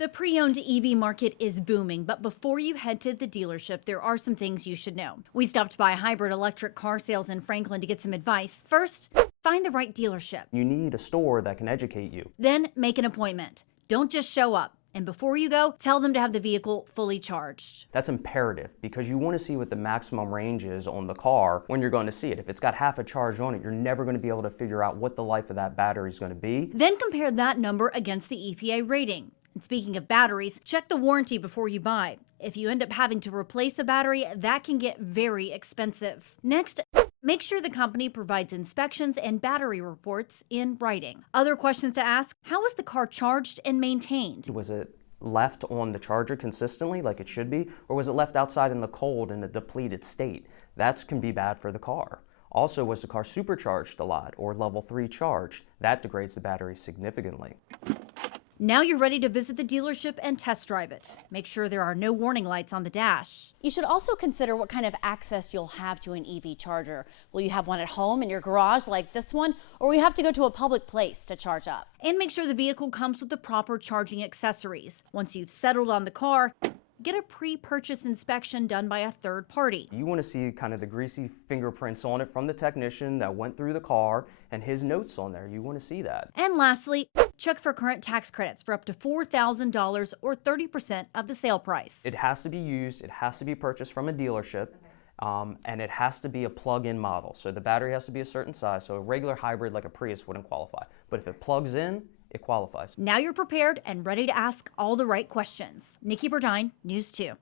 The pre-owned EV market is booming, but before you head to the dealership, there are some things you should know. We stopped by Hybrid Electric Car Sales in Franklin to get some advice. First, find the right dealership. You need a store that can educate you. Then make an appointment. Don't just show up. And before you go, tell them to have the vehicle fully charged. That's imperative because you want to see what the maximum range is on the car when you're going to see it. If it's got half a charge on it, you're never going to be able to figure out what the life of that battery is going to be. Then compare that number against the EPA rating. And speaking of batteries, check the warranty before you buy. If you end up having to replace a battery, that can get very expensive. Next, make sure the company provides inspections and battery reports in writing. Other questions to ask: how is the car charged and maintained? Was it left on the charger consistently like it should be, or was it left outside in the cold in a depleted state? That can be bad for the car. Also, was the car supercharged a lot or level 3 charged? That degrades the battery significantly. Now you're ready to visit the dealership and test drive it. Make sure there are no warning lights on the dash. You should also consider what kind of access you'll have to an EV charger. Will you have one at home in your garage like this one, or will you have to go to a public place to charge up? And make sure the vehicle comes with the proper charging accessories. Once you've settled on the car, get a pre-purchase inspection done by a third party. You want to see kind of the greasy fingerprints on it from the technician that went through the car and his notes on there. You want to see that. And lastly, check for current tax credits for up to $4,000 or 30% of the sale price. It has to be used, it has to be purchased from a dealership, and it has to be a plug-in model. So the battery has to be a certain size, so a regular hybrid like a Prius wouldn't qualify. But if it plugs in, it qualifies. Now you're prepared and ready to ask all the right questions. Nikki Burdine, News 2.